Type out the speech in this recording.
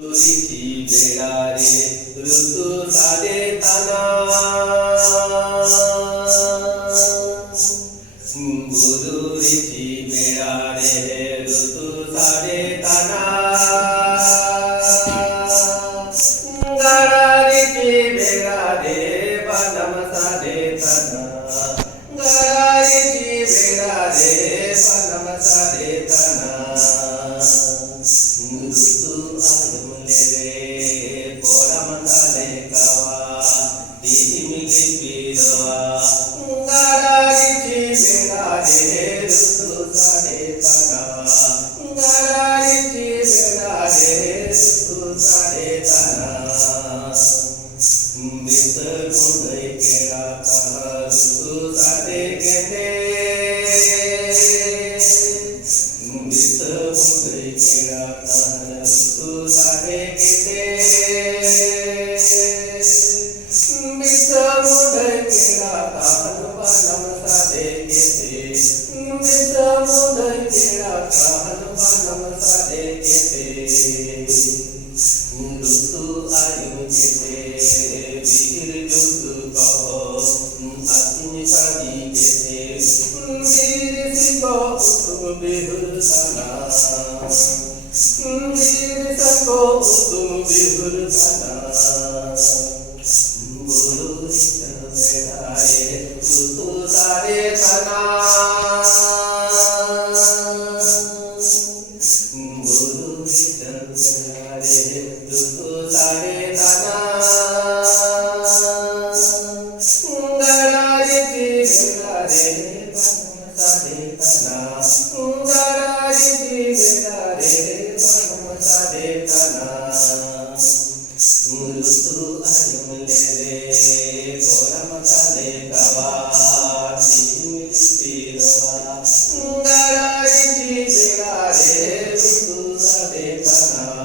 ऋतूची वेळा रे ऋतू सारे ताना गुरुरीची वेळा रे ऋतू सारे ताना गरारीची वेळा रे बनम सारे ताना गरारीची वेळा रे बनम सारे ताना ऋतू आगमले रे पोरा मंदाले कावा दिमिली पिरवा गरारीची वेळा रे ऋतू सारे ताना गरारीची वेळा रे ऋतू सारे ताना दिस गुंडई केळा ऋतू सारे गेले दिस गुंडई केळा ऋतू सारे गेले दिस गुंडई केळा बनम सारे गेले दिस गुंडई केळा बनम सारे गेले ऋतू आयु गेले वीर जुगु कहो आत्मी सारी गेले वीर सिंह तुम बिहुर साना वीर संगो तुम बिहुर साना गुरु वेळाए ऋतू सारे ताना गुरु वेळाए ऋतू सारे ताना गरारीची वेळा रे बनम सारे ताना गरारीची वेळा रे बनम सारे ताना ऋतू आगमले रे पोरा मंदाले कावा दिमिली पिरवा गरारीची वेळा रे ऋतू सारे ताना